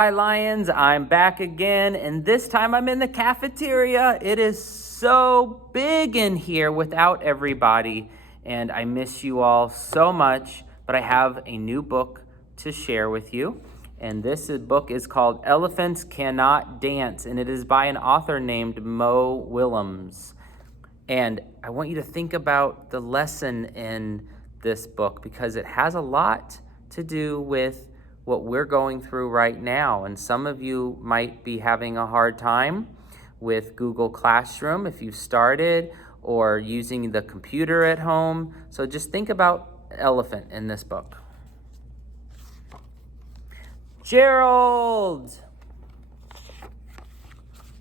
Hi Lions, I'm back again, and this time I'm in the cafeteria. It is so big in here without everybody, and I miss you all so much, but I have a new book to share with you, and this book is called Elephants Cannot Dance, and it is by an author named Mo Willems. And I want you to think about the lesson in this book because it has a lot to do with what we're going through right now. And some of you might be having a hard time with Google Classroom if you started, or using the computer at home. So just think about elephant in this book. Gerald,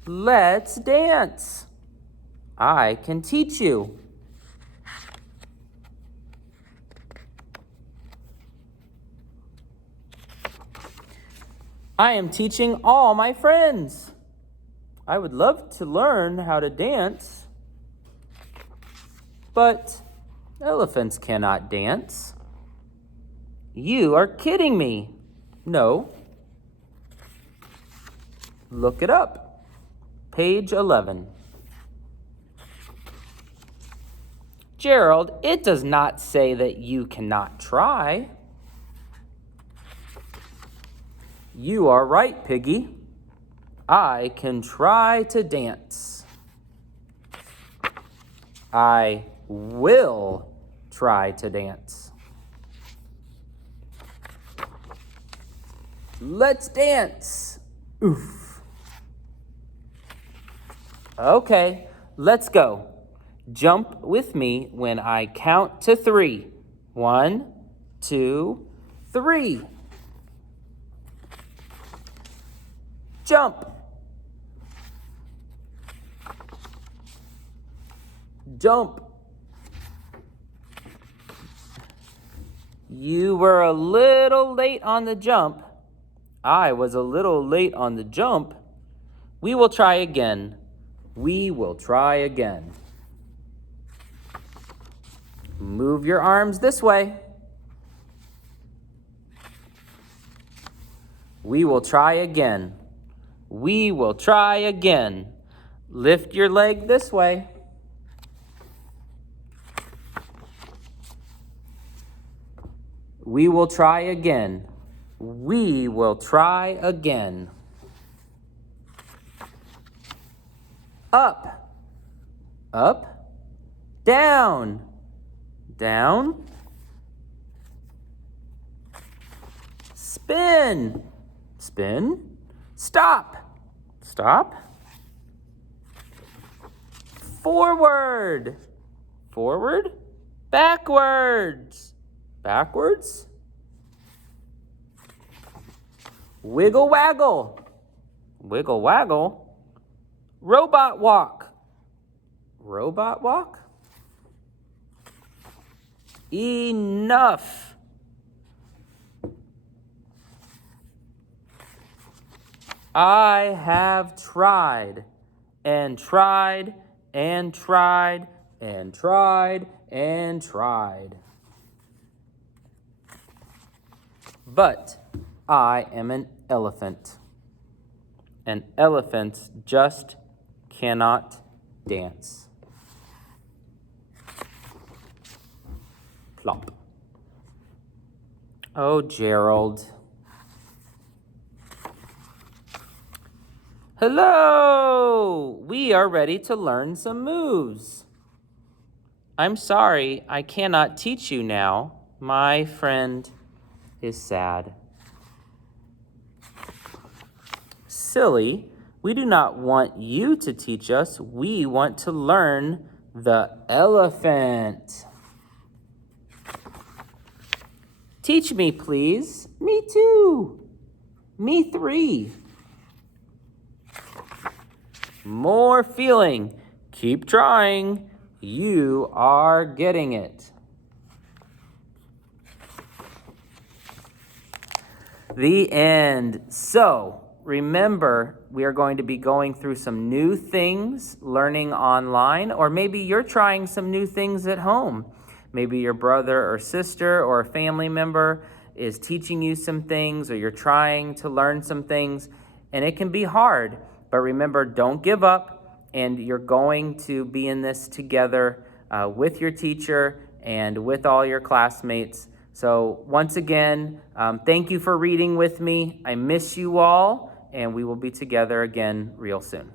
let's dance. I can teach you. I am teaching all my friends. I would love to learn how to dance, but elephants cannot dance. You are kidding me. No. Look it up. Page 11. Gerald, it does not say that you cannot try. You are right, Piggy. I can try to dance. I will try to dance. Let's dance. Oof. Okay, let's go. Jump with me when I count to 3. 1, 2, 3. Jump. Jump. You were a little late on the jump. I was a little late on the jump. We will try again. We will try again. Move your arms this way. We will try again. We will try again. Lift your leg this way. We will try again. We will try again. Up. Up. Down. Down. Spin. Spin. Stop. Stop. Forward. Forward. Backwards. Backwards. Wiggle waggle. Wiggle waggle. Robot walk. Robot walk. Enough. I have tried and tried and tried and tried and tried. But I am an elephant. And elephants just cannot dance. Plop. Oh, Gerald. Hello! We are ready to learn some moves. I'm sorry, I cannot teach you now. My friend is sad. Silly, we do not want you to teach us. We want to learn the elephant. Teach me, please. Me too. Me 3. More feeling. Keep trying. You are getting it. The end. So, remember, we are going to be going through some new things, learning online, or maybe you're trying some new things at home. Maybe your brother or sister or a family member is teaching you some things, or you're trying to learn some things, and it can be hard. But remember, don't give up, and you're going to be in this together with your teacher and with all your classmates. So once again, thank you for reading with me. I miss you all, and we will be together again real soon.